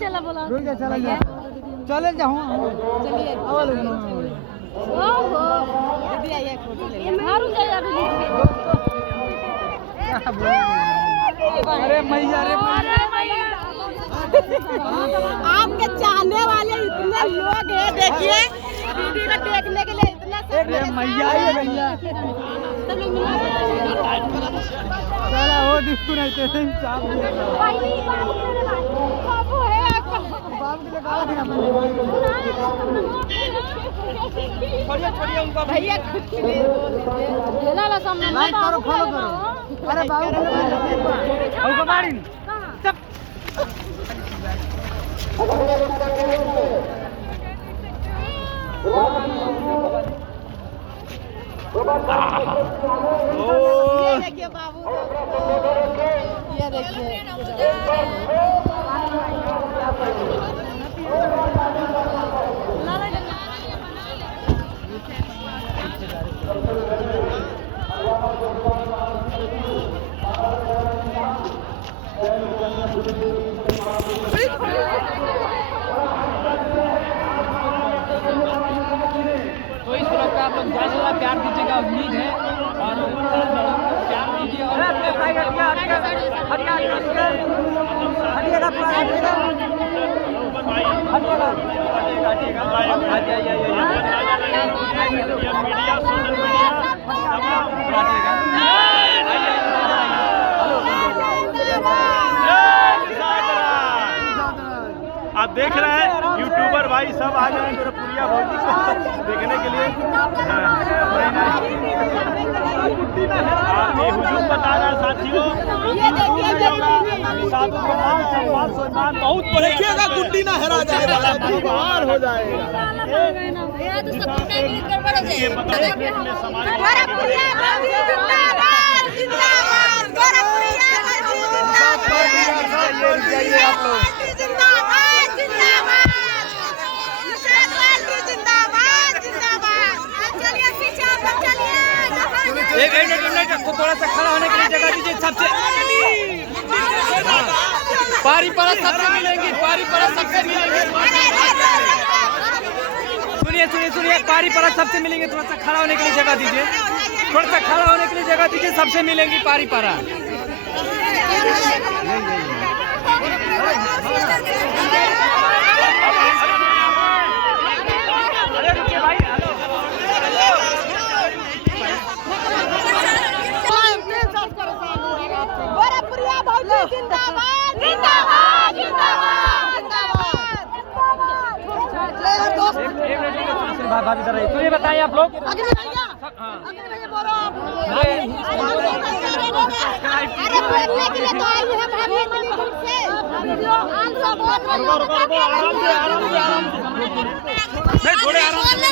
चला बोला चले जाऊँ अरे मैया रे आपके चाहने वाले इतने लोग हैं, देखिए दीदी को देखने के लिए इतना मैया ही भैया चला हो दिखू नहीं तेरे चाप बाबू है आपका छोड़िए उनको भैया लाइक करो फॉलो करो अरे बाबू उनको मारिन सब ये देखिए बाबू, ये देखिए तो इस ब्लॉग का आप लोग ज़्यादा से ज़्यादा प्यार दीजिएगा, उम्मीद है और प्यार दीजिए और आप देख रहे हैं यूट्यूबर भाई सब आ गए मेरे पुरिया भौजी को देखने के लिए। ये हुजूम बता रहा है साथियों, बहुत देखिएगा गुड्डी ना हेरा जाए, बीमार हो जाएगा। एक मिनट तो थोड़ा सा खड़ा होने के लिए जगह दीजिए सबसे। पारी परा सबसे मिलेंगी, पारी परा सबसे मिलेंगे। सुनिए पारी परा सबसे मिलेंगे, थोड़ा सा खड़ा होने के लिए जगह दीजिए, थोड़ा सा खड़ा होने के लिए जगह दीजिए, सबसे मिलेंगी पारी परा। भाभी इधर आइए, तो ये बताइए आप लोग थोड़े आराम से